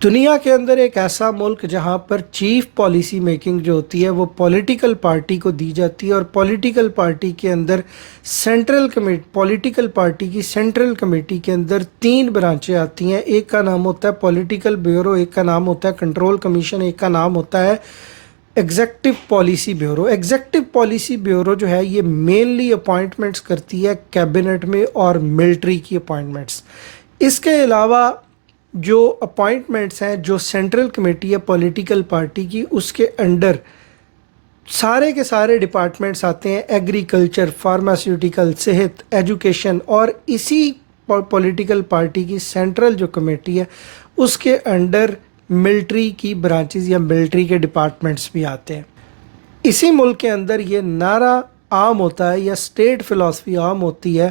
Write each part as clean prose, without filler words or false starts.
دنیا کے اندر ایک ایسا ملک جہاں پر چیف پالیسی میکنگ جو ہوتی ہے وہ پولیٹیکل پارٹی کو دی جاتی ہے، اور پولیٹیکل پارٹی کے اندر پولیٹیکل پارٹی کی سینٹرل کمیٹی کے اندر تین برانچیں آتی ہیں۔ ایک کا نام ہوتا ہے پولیٹیکل بیورو، ایک کا نام ہوتا ہے کنٹرول کمیشن، ایک کا نام ہوتا ہے executive policy bureau. Executive policy bureau جو ہے یہ مینلی اپوائنٹمنٹس کرتی ہے کیبنٹ میں اور ملٹری کی اپوائنٹمنٹس۔ اس کے علاوہ جو اپوائنٹمنٹس ہیں جو سینٹرل کمیٹی ہے پولیٹیکل پارٹی کی، اس کے انڈر سارے کے سارے ڈپارٹمنٹس آتے ہیں، ایگریکلچر، فارماسیوٹیکل، صحت، ایجوکیشن، اور اسی پولیٹیکل پارٹی کی سینٹرل جو کمیٹی ہے اس کے انڈر ملٹری کی برانچز یا ملٹری کے ڈپارٹمنٹس بھی آتے ہیں۔ اسی ملک کے اندر یہ نعرہ عام ہوتا ہے یا اسٹیٹ فلاسفی عام ہوتی ہے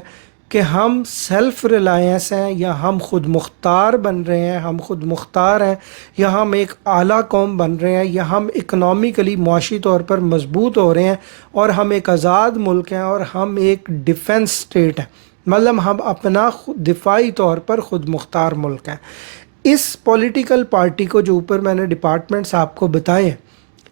کہ ہم سیلف ریلائنس ہیں، یا ہم خود مختار بن رہے ہیں، ہم خود مختار ہیں، یا ہم ایک اعلیٰ قوم بن رہے ہیں، یا ہم اکنامیکلی معاشی طور پر مضبوط ہو رہے ہیں، اور ہم ایک آزاد ملک ہیں، اور ہم ایک ڈیفنس اسٹیٹ ہیں، مطلب ہم اپنا دفاعی طور پر خود مختار ملک ہیں۔ اس پولیٹیکل پارٹی کو جو اوپر میں نے ڈپارٹمنٹس آپ کو بتائے،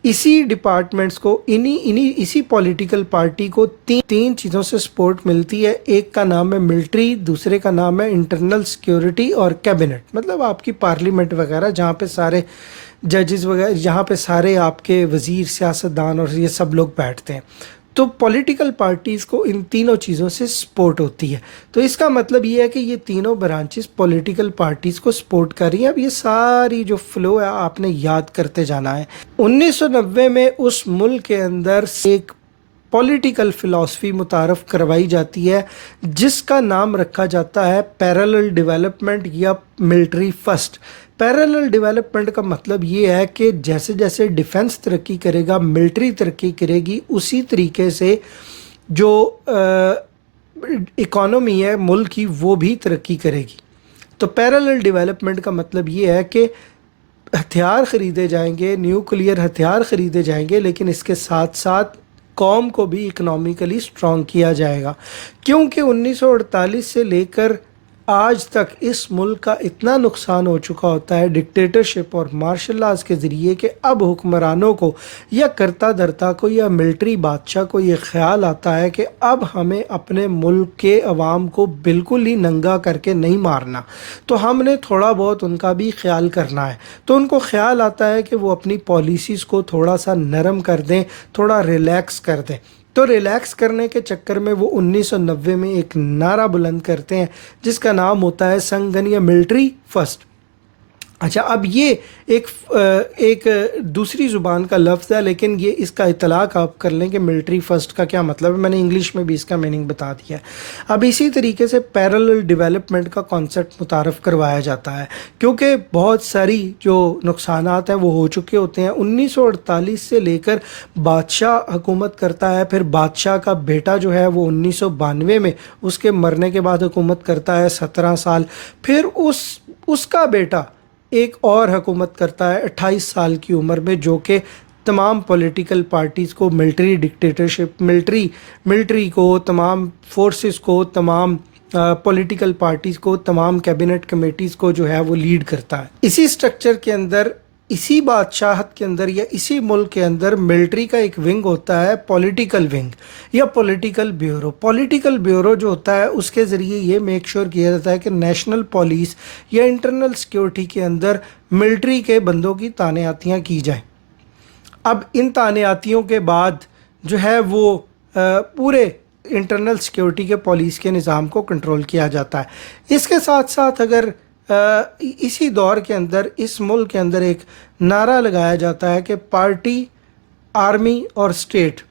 اسی ڈپارٹمنٹس کو اسی پولیٹیکل پارٹی کو تین چیزوں سے سپورٹ ملتی ہے۔ ایک کا نام ہے ملٹری، دوسرے کا نام ہے انٹرنل سیکیورٹی، اور کیبنٹ مطلب آپ کی پارلیمنٹ وغیرہ، جہاں پہ سارے ججز وغیرہ، جہاں پہ سارے آپ کے وزیر، سیاستدان اور یہ سب لوگ بیٹھتے ہیں۔ تو پولیٹیکل پارٹیز کو ان تینوں چیزوں سے سپورٹ ہوتی ہے۔ تو اس کا مطلب یہ ہے کہ یہ تینوں برانچز پولیٹیکل پارٹیز کو سپورٹ کر رہی ہیں۔ اب یہ ساری جو فلو ہے آپ نے یاد کرتے جانا ہے۔ 1990 میں اس ملک کے اندر ایک پولیٹیکل فلاسفی متعارف کروائی جاتی ہے جس کا نام رکھا جاتا ہے پیرالل ڈیولپمنٹ یا ملٹری فرسٹ۔ پیرالل ڈیولپمنٹ کا مطلب یہ ہے کہ جیسے جیسے ڈیفنس ترقی کرے گا، ملٹری ترقی کرے گی، اسی طریقے سے جو اکانومی ہے ملک کی وہ بھی ترقی کرے گی۔ تو پیرالل ڈیولپمنٹ کا مطلب یہ ہے کہ ہتھیار خریدے جائیں گے، نیوکلیئر ہتھیار خریدے جائیں گے، لیکن اس کے ساتھ ساتھ قوم کو بھی اکنامیکلی سٹرونگ کیا جائے گا، کیونکہ 1948 سے لے کر آج تک اس ملک کا اتنا نقصان ہو چکا ہوتا ہے ڈکٹیٹرشپ اور مارشل لاز کے ذریعے، کہ اب حکمرانوں کو یا کرتا دھرتا کو یا ملٹری بادشاہ کو یہ خیال آتا ہے کہ اب ہمیں اپنے ملک کے عوام کو بالکل ہی ننگا کر کے نہیں مارنا، تو ہم نے تھوڑا بہت ان کا بھی خیال کرنا ہے۔ تو ان کو خیال آتا ہے کہ وہ اپنی پالیسیز کو تھوڑا سا نرم کر دیں، تھوڑا ریلیکس کر دیں۔ تو ریلیکس کرنے کے چکر میں وہ 1990 میں ایک نعرہ بلند کرتے ہیں جس کا نام ہوتا ہے سنگنیا ملٹری فرسٹ۔ اچھا، اب یہ ایک دوسری زبان کا لفظ ہے، لیکن یہ اس کا اطلاق آپ کر لیں کہ ملٹری فرسٹ کا کیا مطلب ہے۔ میں نے انگلش میں بھی اس کا میننگ بتا دیا ہے۔ اب اسی طریقے سے پیرالل ڈیولپمنٹ کا کانسیپٹ متعارف کروایا جاتا ہے، کیونکہ بہت ساری جو نقصانات ہیں وہ ہو چکے ہوتے ہیں۔ 1948 سے لے کر بادشاہ حکومت کرتا ہے، پھر بادشاہ کا بیٹا جو ہے وہ 1992 میں اس کے مرنے کے بعد حکومت کرتا ہے 17 سال، پھر اس کا بیٹا ایک اور حکومت کرتا ہے 28 سال کی عمر میں، جو کہ تمام پولیٹیکل پارٹیز کو ملٹری ڈکٹیٹرشپ، ملٹری کو، تمام فورسز کو، تمام پولیٹیکل پارٹیز کو، تمام کیبنٹ کمیٹیز کو جو ہے وہ لیڈ کرتا ہے۔ اسی سٹرکچر کے اندر، اسی بادشاہت کے اندر یا اسی ملک کے اندر ملٹری کا ایک ونگ ہوتا ہے پولیٹیکل ونگ یا پولیٹیکل بیورو۔ پولیٹیکل بیورو جو ہوتا ہے اس کے ذریعے یہ میک شور کیا جاتا ہے کہ نیشنل پولیس یا انٹرنل سیکیورٹی کے اندر ملٹری کے بندوں کی تعیناتیاں کی جائیں۔ اب ان تعیناتیوں کے بعد جو ہے وہ پورے انٹرنل سیکیورٹی کے پولیس کے نظام کو کنٹرول کیا جاتا ہے۔ اس کے ساتھ ساتھ اگر اسی دور کے اندر اس ملک کے اندر ایک نعرہ لگایا جاتا ہے کہ پارٹی، آرمی اور اسٹیٹ،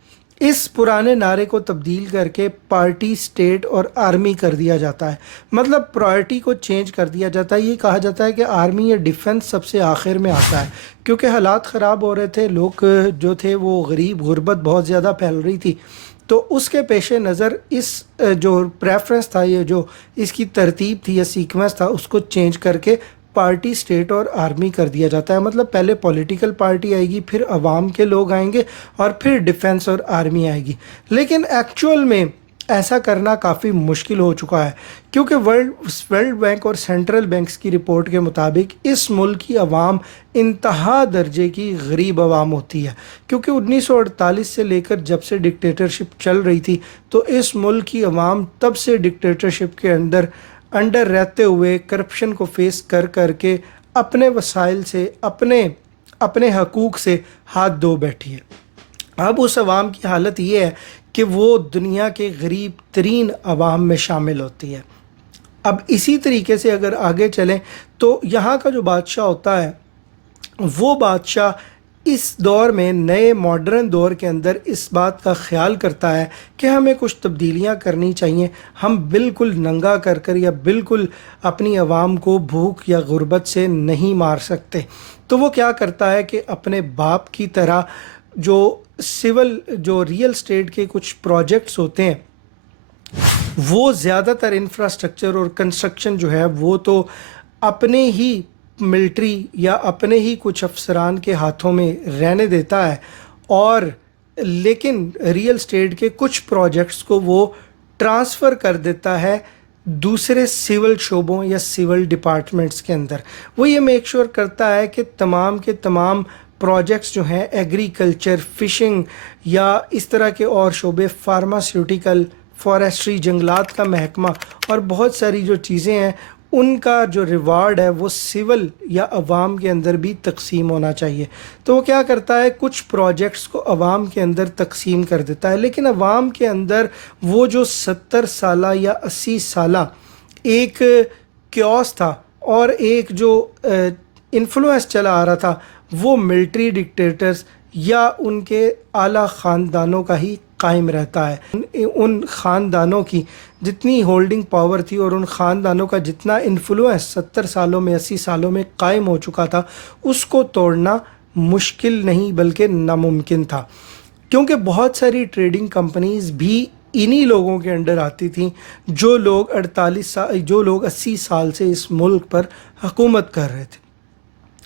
اس پرانے نعرے کو تبدیل کر کے پارٹی، اسٹیٹ اور آرمی کر دیا جاتا ہے۔ مطلب پرائرٹی کو چینج کر دیا جاتا ہے۔ یہ کہا جاتا ہے کہ آرمی یا ڈیفنس سب سے آخر میں آتا ہے، کیونکہ حالات خراب ہو رہے تھے، لوگ جو تھے وہ غربت بہت زیادہ پھیل رہی تھی، تو اس کے پیش نظر اس جو پریفرنس تھا، یہ جو اس کی ترتیب تھی یا سیکوینس تھا، اس کو چینج کر کے پارٹی، اسٹیٹ اور آرمی کر دیا جاتا ہے۔ مطلب پہلے پولیٹیکل پارٹی آئے گی، پھر عوام کے لوگ آئیں گے، اور پھر ڈیفنس اور آرمی آئے گی۔ لیکن ایکچول میں ایسا کرنا کافی مشکل ہو چکا ہے، کیونکہ ورلڈ بینک اور سینٹرل بینکس کی رپورٹ کے مطابق اس ملک کی عوام انتہا درجے کی غریب عوام ہوتی ہے، کیونکہ 1948 سے لے کر جب سے ڈکٹیٹرشپ چل رہی تھی تو اس ملک کی عوام تب سے ڈکٹیٹرشپ کے انڈر رہتے ہوئے کرپشن کو فیس کر کر کے اپنے وسائل سے اپنے حقوق سے ہاتھ دھو بیٹھی ہے۔ اب اس عوام کی حالت یہ ہے کہ وہ دنیا کے غریب ترین عوام میں شامل ہوتی ہے۔ اب اسی طریقے سے اگر آگے چلیں تو یہاں کا جو بادشاہ ہوتا ہے وہ بادشاہ اس دور میں، نئے ماڈرن دور کے اندر، اس بات کا خیال کرتا ہے کہ ہمیں کچھ تبدیلیاں کرنی چاہیے، ہم بالکل ننگا کر کر یا بالکل اپنی عوام کو بھوک یا غربت سے نہیں مار سکتے۔ تو وہ کیا کرتا ہے کہ اپنے باپ کی طرح جو ریئل اسٹیٹ کے کچھ پروجیکٹس ہوتے ہیں وہ زیادہ تر انفراسٹرکچر اور کنسٹرکشن جو ہے وہ تو اپنے ہی ملٹری یا اپنے ہی کچھ افسران کے ہاتھوں میں رہنے دیتا ہے، اور لیکن ریئل اسٹیٹ کے کچھ پروجیکٹس کو وہ ٹرانسفر کر دیتا ہے دوسرے سول شعبوں یا سول ڈپارٹمنٹس کے اندر۔ وہ یہ میک شور کرتا ہے کہ تمام کے تمام پروجیکٹس جو ہیں ایگریکلچر، فشنگ یا اس طرح کے اور شعبے، فارماسیوٹیکل، فارسٹری، جنگلات کا محکمہ اور بہت ساری جو چیزیں ہیں، ان کا جو ریوارڈ ہے وہ سول یا عوام کے اندر بھی تقسیم ہونا چاہیے۔ تو وہ کیا کرتا ہے، کچھ پروجیکٹس کو عوام کے اندر تقسیم کر دیتا ہے، لیکن عوام کے اندر وہ جو 70 سالہ یا 80 سالہ ایک کیوس تھا اور ایک جو انفلوئنس چلا آ رہا تھا وہ ملٹری ڈکٹیٹرز یا ان کے اعلیٰ خاندانوں کا ہی قائم رہتا ہے۔ ان خاندانوں کی جتنی ہولڈنگ پاور تھی اور ان خاندانوں کا جتنا انفلوئنس 70 سالوں میں 80 سالوں میں قائم ہو چکا تھا، اس کو توڑنا مشکل نہیں بلکہ ناممکن تھا، کیونکہ بہت ساری ٹریڈنگ کمپنیز بھی انہی لوگوں کے انڈر آتی تھیں جو لوگ 80 سال سے اس ملک پر حکومت کر رہے تھے۔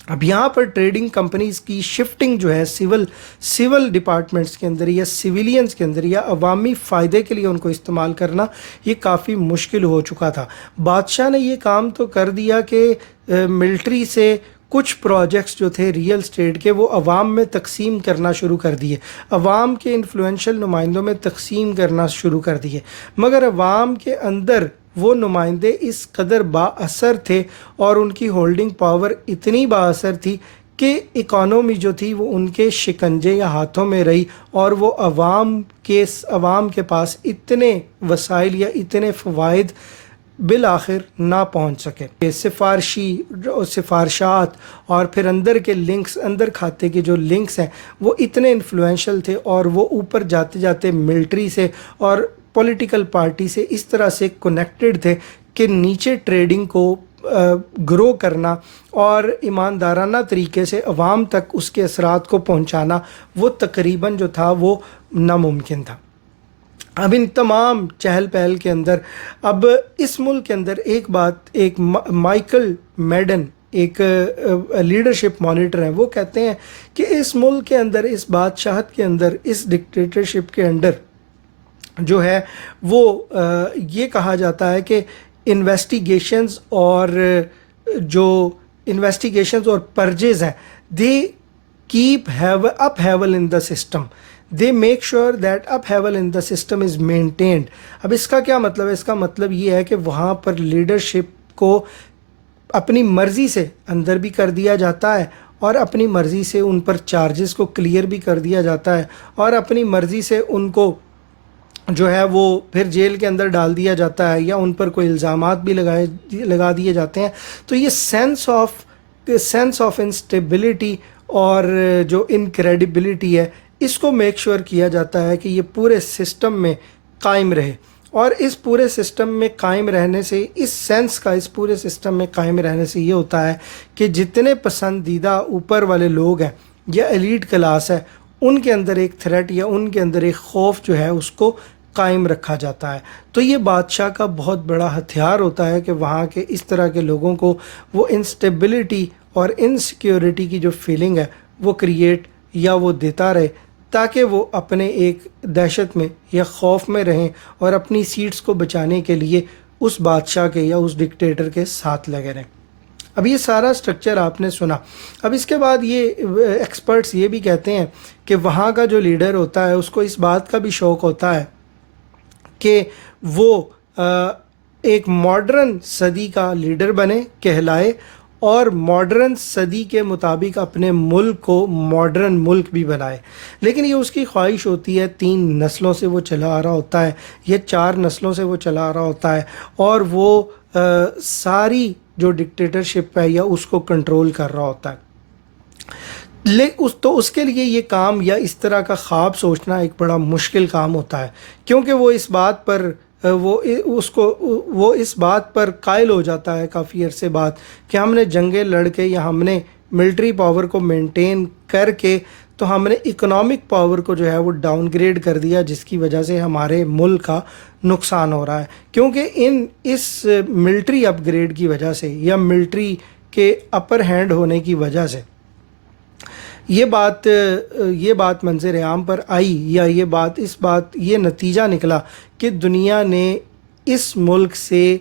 اب یہاں پر ٹریڈنگ کمپنیز کی شفٹنگ جو ہے سول ڈپارٹمنٹس کے اندر یا سویلینز کے اندر یا عوامی فائدے کے لیے ان کو استعمال کرنا یہ کافی مشکل ہو چکا تھا۔ بادشاہ نے یہ کام تو کر دیا کہ ملٹری سے کچھ پروجیکٹس جو تھے ریئل اسٹیٹ کے وہ عوام میں تقسیم کرنا شروع کر دیے، عوام کے انفلوئنشل نمائندوں میں تقسیم کرنا شروع کر دیے، مگر عوام کے اندر وہ نمائندے اس قدر با اثر تھے اور ان کی ہولڈنگ پاور اتنی با اثر تھی کہ اکانومی جو تھی وہ ان کے شکنجے یا ہاتھوں میں رہی، اور وہ عوام کے پاس اتنے وسائل یا اتنے فوائد بالآخر نہ پہنچ سکے۔ سفارشات اور پھر اندر کے لنکس، اندر کھاتے کے جو لنکس ہیں وہ اتنے انفلوئنشل تھے، اور وہ اوپر جاتے جاتے ملٹری سے اور پولیٹیکل پارٹی سے اس طرح سے کنیکٹڈ تھے کہ نیچے ٹریڈنگ کو گرو کرنا اور ایماندارانہ طریقے سے عوام تک اس کے اثرات کو پہنچانا وہ تقریباً جو تھا وہ ناممکن تھا۔ اب ان تمام چہل پہل کے اندر اب اس ملک کے اندر ایک مائیکل میڈن ایک لیڈرشپ مانیٹر ہیں، وہ کہتے ہیں کہ اس ملک کے اندر، اس بادشاہت کے اندر، اس ڈکٹیٹرشپ کے انڈر جو ہے وہ یہ کہا جاتا ہے کہ انویسٹیگیشنز اور پرجز ہیں، they keep upheaval in the system, they make sure that upheaval in the system is maintained۔ اب اس کا کیا مطلب ہے؟ اس کا مطلب یہ ہے کہ وہاں پر لیڈرشپ کو اپنی مرضی سے اندر بھی کر دیا جاتا ہے اور اپنی مرضی سے ان پر چارجز کو کلیئر بھی کر دیا جاتا ہے، اور اپنی مرضی سے ان کو جو ہے وہ پھر جیل کے اندر ڈال دیا جاتا ہے، یا ان پر کوئی الزامات بھی لگا دیے جاتے ہیں۔ تو یہ سینس آف انسٹیبلٹی اور جو انکریڈیبلٹی ہے، اس کو میک شور کیا جاتا ہے کہ یہ پورے سسٹم میں قائم رہے، اور اس پورے سسٹم میں قائم رہنے سے، اس پورے سسٹم میں قائم رہنے سے یہ ہوتا ہے کہ جتنے پسندیدہ اوپر والے لوگ ہیں یا ایلیٹ کلاس ہے، ان کے اندر ایک تھریٹ یا ان کے اندر ایک خوف جو ہے اس کو قائم رکھا جاتا ہے۔ تو یہ بادشاہ کا بہت بڑا ہتھیار ہوتا ہے کہ وہاں کے اس طرح کے لوگوں کو وہ انسٹیبلٹی اور انسیکیورٹی کی جو فیلنگ ہے وہ کریٹ یا وہ دیتا رہے، تاکہ وہ اپنے ایک دہشت میں یا خوف میں رہیں اور اپنی سیٹس کو بچانے کے لیے اس بادشاہ کے یا اس ڈکٹیٹر کے ساتھ لگے رہیں۔ اب یہ سارا سٹرکچر آپ نے سنا۔ اب اس کے بعد یہ ایکسپرٹس یہ بھی کہتے ہیں کہ وہاں کا جو لیڈر ہوتا ہے اس کو اس بات کا بھی شوق ہوتا ہے کہ وہ ایک ماڈرن صدی کا لیڈر بنے، کہلائے، اور ماڈرن صدی کے مطابق اپنے ملک کو ماڈرن ملک بھی بنائے۔ لیکن یہ اس کی خواہش ہوتی ہے، 3 نسلوں سے وہ چلا آ رہا ہوتا ہے یا 4 نسلوں سے وہ چلا آ رہا ہوتا ہے، اور وہ ساری جو ڈکٹیٹرشپ ہے یا اس کو کنٹرول کر رہا ہوتا ہے۔ تو اس کے لیے یہ کام یا اس طرح کا خواب سوچنا ایک بڑا مشکل کام ہوتا ہے، کیونکہ وہ اس بات پر قائل ہو جاتا ہے کافی عرصے بعد کہ ہم نے جنگیں لڑ کے یا ہم نے ملٹری پاور کو مینٹین کر کے تو ہم نے اکنامک پاور کو جو ہے وہ ڈاؤن گریڈ کر دیا، جس کی وجہ سے ہمارے ملک کا نقصان ہو رہا ہے۔ کیونکہ اس ملٹری اپ گریڈ کی وجہ سے یا ملٹری کے اپر ہینڈ ہونے کی وجہ سے یہ بات منظر عام پر آئی، یا یہ نتیجہ نکلا کہ دنیا نے اس ملک سے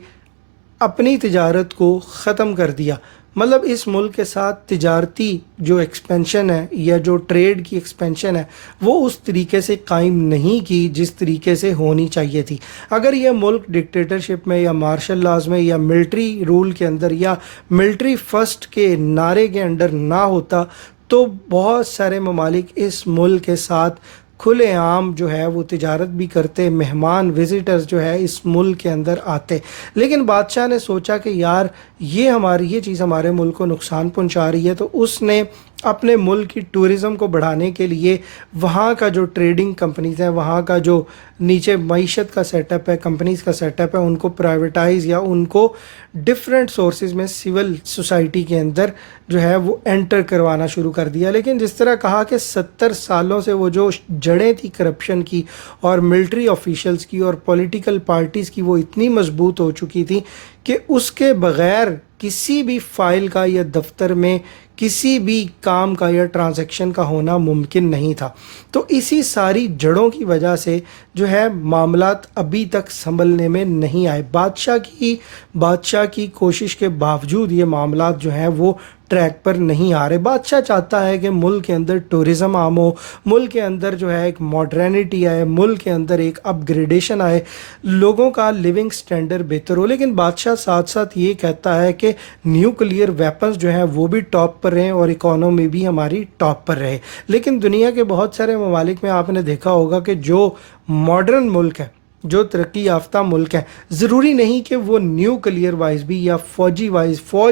اپنی تجارت کو ختم کر دیا۔ مطلب اس ملک کے ساتھ تجارتی جو ایکسپینشن ہے یا جو ٹریڈ کی ایکسپینشن ہے وہ اس طریقے سے قائم نہیں کی جس طریقے سے ہونی چاہیے تھی۔ اگر یہ ملک ڈکٹیٹرشپ میں یا مارشل لاز میں یا ملٹری رول کے اندر یا ملٹری فرسٹ کے نعرے کے انڈر نہ ہوتا تو بہت سارے ممالک اس ملک کے ساتھ کھلے عام جو ہے وہ تجارت بھی کرتے، مہمان وزٹرز جو ہے اس ملک کے اندر آتے۔ لیکن بادشاہ نے سوچا کہ یار یہ چیز ہمارے ملک کو نقصان پہنچا رہی ہے، تو اس نے اپنے ملک کی ٹورزم کو بڑھانے کے لیے وہاں کا جو ٹریڈنگ کمپنیز ہیں، وہاں کا جو نیچے معیشت کا سیٹ اپ ہے، کمپنیز کا سیٹ اپ ہے، ان کو پرائیویٹائز یا ان کو ڈفرینٹ سورسز میں سول سوسائٹی کے اندر جو ہے وہ انٹر کروانا شروع کر دیا۔ لیکن جس طرح کہا کہ 70 سالوں سے وہ جو جڑیں تھی کرپشن کی اور ملٹری آفیشلز کی اور پولیٹیکل پارٹیز کی، وہ اتنی مضبوط ہو چکی تھی کہ اس کے بغیر کسی بھی فائل کا یا دفتر میں کسی بھی کام کا یا ٹرانزیکشن کا ہونا ممکن نہیں تھا۔ تو اسی ساری جڑوں کی وجہ سے جو ہے معاملات ابھی تک سنبھلنے میں نہیں آئے۔ بادشاہ کی کوشش کے باوجود یہ معاملات جو ہیں وہ ٹریک پر نہیں آ رہے۔ بادشاہ چاہتا ہے کہ ملک کے اندر ٹورزم عام ہو، ملک کے اندر جو ہے ایک ماڈرنٹی آئے، ملک کے اندر ایک اپ گریڈیشن آئے، لوگوں کا لیونگ سٹینڈرڈ بہتر ہو۔ لیکن بادشاہ ساتھ ساتھ یہ کہتا ہے کہ نیوکلیئر ویپنز جو ہیں وہ بھی ٹاپ پر رہیں اور اکانومی بھی ہماری ٹاپ پر رہے۔ لیکن دنیا کے بہت سارے ممالک میں آپ نے دیکھا ہوگا کہ جو ماڈرن ملک ہیں، جو ترقی یافتہ ملک ہیں، ضروری نہیں کہ وہ نیوکلیئر وائز بھی یا فوج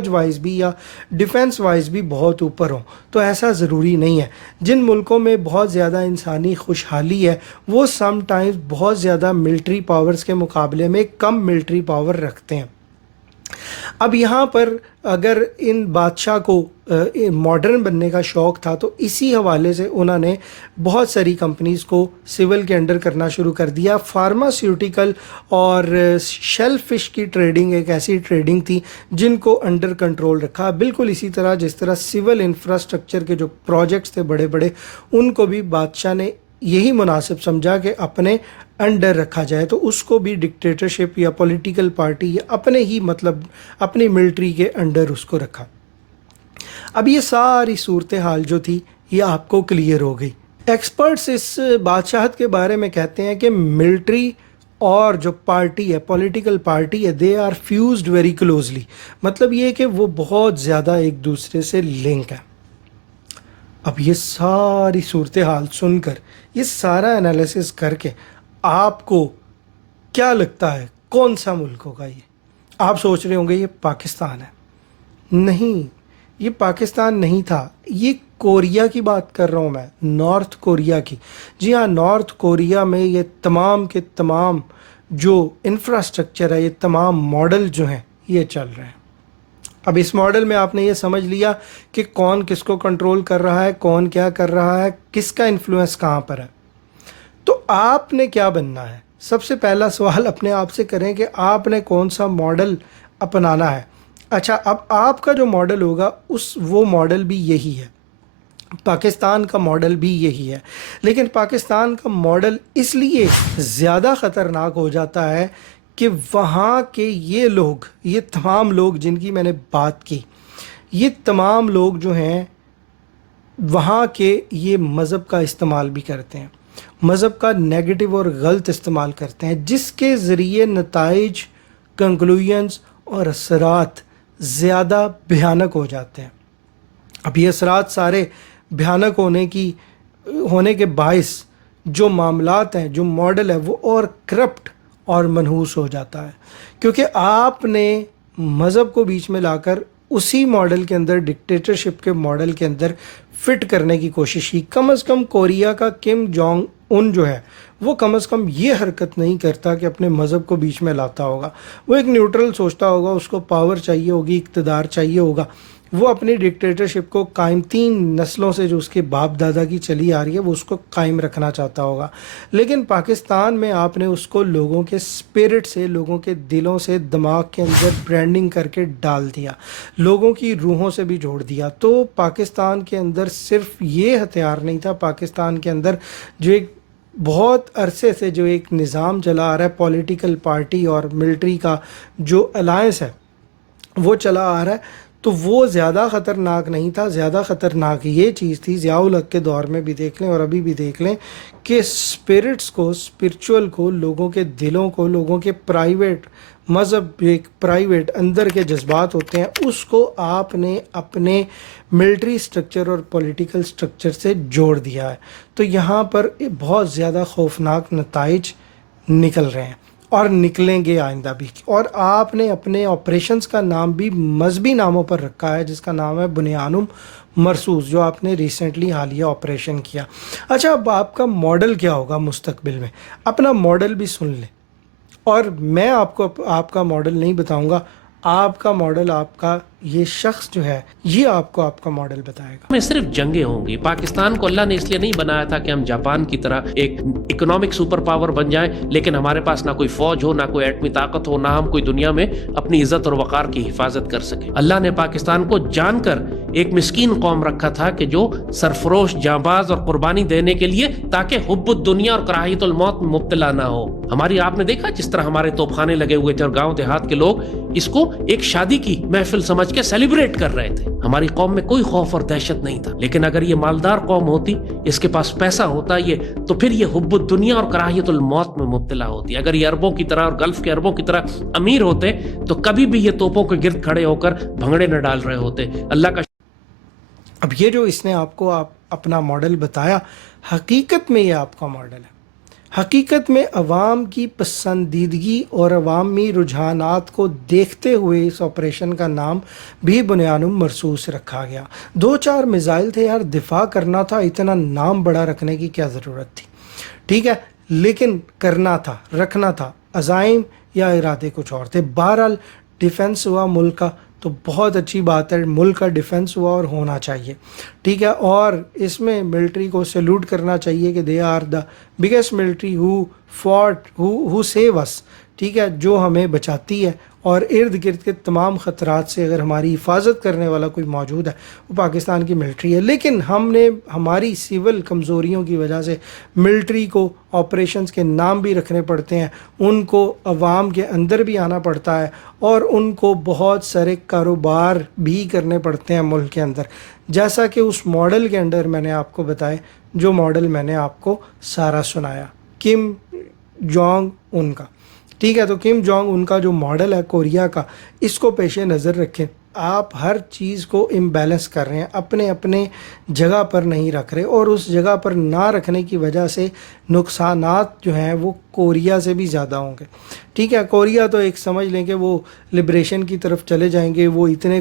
وائز بھی یا ڈیفنس وائز بھی بہت اوپر ہوں۔ تو ایسا ضروری نہیں ہے۔ جن ملکوں میں بہت زیادہ انسانی خوشحالی ہے وہ سم ٹائمز بہت زیادہ ملٹری پاورز کے مقابلے میں کم ملٹری پاور رکھتے ہیں۔ اب یہاں پر اگر ان بادشاہ کو ماڈرن بننے کا شوق تھا تو اسی حوالے سے انہوں نے بہت ساری کمپنیز کو سول کے انڈر کرنا شروع کر دیا۔ فارماسیوٹیکل اور شیل فش کی ٹریڈنگ ایک ایسی ٹریڈنگ تھی جن کو انڈر کنٹرول رکھا، بالکل اسی طرح جس طرح سول انفراسٹرکچر کے جو پروجیکٹس تھے بڑے بڑے، ان کو بھی بادشاہ نے یہی مناسب سمجھا کہ اپنے انڈر رکھا جائے، تو اس کو بھی ڈکٹیٹرشپ یا پولیٹیکل پارٹی یا اپنی ملٹری کے انڈر اس کو رکھا۔ اب یہ ساری صورتحال جو تھی یہ آپ کو کلیئر ہو گئی۔ ایکسپرٹس اس بادشاہت کے بارے میں کہتے ہیں کہ ملٹری اور جو پارٹی ہے، پولیٹیکل پارٹی ہے، they are fused very closely. مطلب یہ کہ وہ بہت زیادہ ایک دوسرے سے لنک ہے۔ اب یہ ساری صورتحال سن کر، یہ سارا انالیسس کر کے آپ کو کیا لگتا ہے کون سا ملک ہوگا یہ؟ آپ سوچ رہے ہوں گے یہ پاکستان ہے۔ نہیں، یہ پاکستان نہیں تھا، یہ کوریا کی بات کر رہا ہوں میں، نارتھ کوریا کی۔ جی ہاں، نارتھ کوریا میں یہ تمام کے تمام جو انفراسٹرکچر ہے، یہ تمام ماڈل جو ہیں یہ چل رہے ہیں۔ اب اس ماڈل میں آپ نے یہ سمجھ لیا کہ کون کس کو کنٹرول کر رہا ہے، کون کیا کر رہا ہے، کس کا انفلوئنس کہاں پر ہے۔ تو آپ نے کیا بننا ہے؟ سب سے پہلا سوال اپنے آپ سے کریں کہ آپ نے کون سا ماڈل اپنانا ہے۔ اچھا، اب آپ کا جو ماڈل ہوگا وہ ماڈل بھی یہی ہے۔ پاکستان کا ماڈل بھی یہی ہے، لیکن پاکستان کا ماڈل اس لیے زیادہ خطرناک ہو جاتا ہے کہ وہاں کے یہ لوگ، یہ تمام لوگ جن کی میں نے بات کی، یہ تمام لوگ جو ہیں وہاں کے یہ مذہب کا استعمال بھی کرتے ہیں، مذہب کا نیگیٹو اور غلط استعمال کرتے ہیں، جس کے ذریعے نتائج، کنکلوژنز اور اثرات زیادہ بھیانک ہو جاتے ہیں۔ اب یہ اثرات سارے بھیانک ہونے کے باعث جو معاملات ہیں، جو ماڈل ہے، وہ اور کرپٹ اور منحوس ہو جاتا ہے، کیونکہ آپ نے مذہب کو بیچ میں لا کر اسی ماڈل کے اندر، ڈکٹیٹرشپ کے ماڈل کے اندر فٹ کرنے کی کوشش کی۔ کم از کم کوریا کا کم جونگ ان جو ہے وہ کم از کم یہ حرکت نہیں کرتا کہ اپنے مذہب کو بیچ میں لاتا ہوگا، وہ ایک نیوٹرل سوچتا ہوگا، اس کو پاور چاہیے ہوگی، اقتدار چاہیے ہوگا، وہ اپنی ڈکٹیٹرشپ کو قائم 3 نسلوں سے جو اس کے باپ دادا کی چلی آ رہی ہے وہ اس کو قائم رکھنا چاہتا ہوگا۔ لیکن پاکستان میں آپ نے اس کو لوگوں کے اسپرٹ سے، لوگوں کے دلوں سے، دماغ کے اندر برانڈنگ کر کے ڈال دیا، لوگوں کی روحوں سے بھی جوڑ دیا۔ تو پاکستان کے اندر صرف یہ ہتھیار نہیں تھا، پاکستان کے اندر جو ایک بہت عرصے سے جو ایک نظام چلا آ رہا ہے، پولیٹیکل پارٹی اور ملٹری کا جو الائنس ہے وہ چلا آ رہا ہے، تو وہ زیادہ خطرناک نہیں تھا۔ زیادہ خطرناک یہ چیز تھی، ضیاء الحق کے دور میں بھی دیکھ لیں اور ابھی بھی دیکھ لیں، کہ اسپرٹس کو، اسپرچول کو، لوگوں کے دلوں کو، لوگوں کے پرائیویٹ مذہب، ایک پرائیویٹ اندر کے جذبات ہوتے ہیں، اس کو آپ نے اپنے ملٹری سٹرکچر اور پولیٹیکل سٹرکچر سے جوڑ دیا ہے۔ تو یہاں پر بہت زیادہ خوفناک نتائج نکل رہے ہیں اور نکلیں گے آئندہ بھی۔ اور آپ نے اپنے آپریشنز کا نام بھی مذہبی ناموں پر رکھا ہے، جس کا نام ہے بنیانم مرصوص، جو آپ نے ریسنٹلی حالیہ آپریشن کیا۔ اچھا، اب آپ کا ماڈل کیا ہوگا مستقبل میں؟ اپنا ماڈل بھی سن لیں، اور میں آپ کو آپ کا ماڈل نہیں بتاؤں گا، آپ کا ماڈل، آپ کا یہ شخص جو ہے یہ آپ کو آپ کا ماڈل بتائے گا۔ میں صرف جنگیں ہوں گی۔ پاکستان کو اللہ نے اس لیے نہیں بنایا تھا کہ ہم جاپان کی طرح ایک اکنامک سپر پاور بن جائیں، لیکن ہمارے پاس نہ کوئی فوج ہو، نہ کوئی ایٹمی طاقت ہو، نہ ہم کوئی دنیا میں اپنی عزت اور وقار کی حفاظت کر سکیں۔ اللہ نے پاکستان کو جان کر ایک مسکین قوم رکھا تھا کہ جو سرفروش، جانباز اور قربانی دینے کے لیے تاکہ حب الدنیا اور کراہیت الموت میں مبتلا نہ ہو۔ ہماری آپ نے دیکھا جس طرح ہمارے توپخانے لگے ہوئے تھے اور گاؤں دیہات کے لوگ اس کو ایک شادی کی محفل سمجھ کے سیلیبریٹ کر رہے تھے۔ ہماری قوم میں کوئی خوف اور دہشت نہیں تھا، لیکن اگر یہ مالدار قوم ہوتی، اس کے پاس پیسہ ہوتا یہ، تو پھر یہ حب الدنیا اور کراہیت الموت میں مبتلا ہوتی۔ اگر یہ عربوں کی طرح اور گلف کے عربوں کی طرح امیر ہوتے تو کبھی بھی یہ توپوں کے گرد کھڑے ہو کر بھنگڑے نہ ڈال رہے ہوتے۔ اللہ کا اب یہ جو اس نے آپ کو اپنا ماڈل بتایا، حقیقت میں یہ آپ کا ماڈل ہے۔ حقیقت میں عوام کی پسندیدگی اور عوامی رجحانات کو دیکھتے ہوئے اس آپریشن کا نام بھی بنیانم مرصوص رکھا گیا۔ 2-4 میزائل تھے یار، دفاع کرنا تھا، اتنا نام بڑا رکھنے کی کیا ضرورت تھی؟ ٹھیک ہے، لیکن کرنا تھا، رکھنا تھا، عزائم یا ارادے کچھ اور تھے۔ بہرحال ڈیفنس ہوا ملک کا، تو بہت اچھی بات ہے، ملک کا ڈیفنس ہوا اور ہونا چاہیے، ٹھیک ہے۔ اور اس میں ملٹری کو سیلوٹ کرنا چاہیے کہ they are the biggest military who save us, ٹھیک ہے، جو ہمیں بچاتی ہے، اور ارد گرد کے تمام خطرات سے اگر ہماری حفاظت کرنے والا کوئی موجود ہے وہ پاکستان کی ملٹری ہے۔ لیکن ہم نے ہماری سول کمزوریوں کی وجہ سے ملٹری کو آپریشنز کے نام بھی رکھنے پڑتے ہیں، ان کو عوام کے اندر بھی آنا پڑتا ہے، اور ان کو بہت سارے کاروبار بھی کرنے پڑتے ہیں ملک کے اندر، جیسا کہ اس ماڈل کے اندر میں نے آپ کو بتائے، جو ماڈل میں نے آپ کو سارا سنایا کم جونگ ان کا، ٹھیک ہے۔ تو کم جونگ ان کا جو ماڈل ہے کوریا کا، اس کو پیش نظر رکھیں۔ آپ ہر چیز کو امبیلنس کر رہے ہیں، اپنے اپنے جگہ پر نہیں رکھ رہے، اور اس جگہ پر نہ رکھنے کی وجہ سے نقصانات جو ہیں وہ کوریا سے بھی زیادہ ہوں گے، ٹھیک ہے۔ کوریا تو ایک سمجھ لیں کہ وہ لبریشن کی طرف چلے جائیں گے، وہ اتنے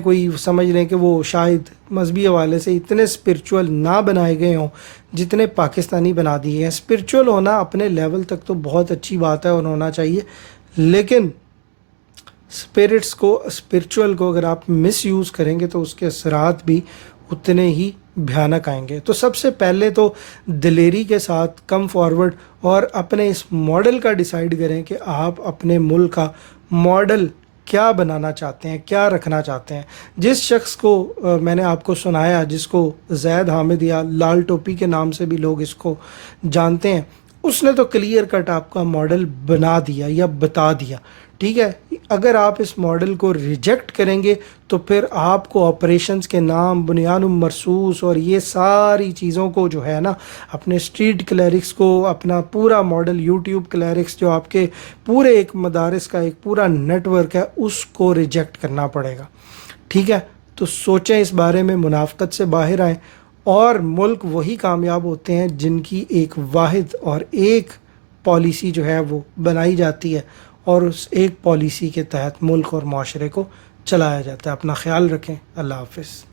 کوئی سمجھ لیں کہ وہ شاید مذہبی حوالے سے اتنے اسپرچول نہ بنائے گئے ہوں جتنے پاکستانی بنا دیے ہیں۔ اسپرچول ہونا اپنے لیول تک تو بہت اچھی بات ہے اور ہونا چاہیے، لیکن اسپرچول کو اگر آپ مس یوز کریں گے تو اس کے اثرات بھی اتنے ہی بھیانک آئیں گے۔ تو سب سے پہلے تو دلیری کے ساتھ کم فارورڈ اور اپنے اس ماڈل کا ڈیسائیڈ کریں کہ آپ اپنے ملک کا ماڈل کیا بنانا چاہتے ہیں، کیا رکھنا چاہتے ہیں. جس شخص کو میں نے آپ کو سنایا، جس کو زید حامد یا لال ٹوپی کے نام سے بھی لوگ اس کو جانتے ہیں، اس نے تو کلیئر کٹ آپ کا ماڈل بنا دیا یا بتا دیا. ٹھیک ہے، اگر آپ اس ماڈل کو ریجیکٹ کریں گے تو پھر آپ کو آپریشنز کے نام، بنیان مرصوص اور یہ ساری چیزوں کو جو ہے نا، اپنے اسٹریٹ کلیرکس کو، اپنا پورا ماڈل یوٹیوب کلیرکس جو آپ کے پورے ایک مدارس کا ایک پورا نیٹ ورک ہے، اس کو ریجیکٹ کرنا پڑے گا. ٹھیک ہے، تو سوچیں اس بارے میں، منافقت سے باہر آئیں. اور ملک وہی کامیاب ہوتے ہیں جن کی ایک واحد اور ایک پالیسی جو ہے وہ بنائی جاتی ہے، اور اس ایک پالیسی کے تحت ملک اور معاشرے کو چلایا جاتا ہے. اپنا خیال رکھیں. اللہ حافظ.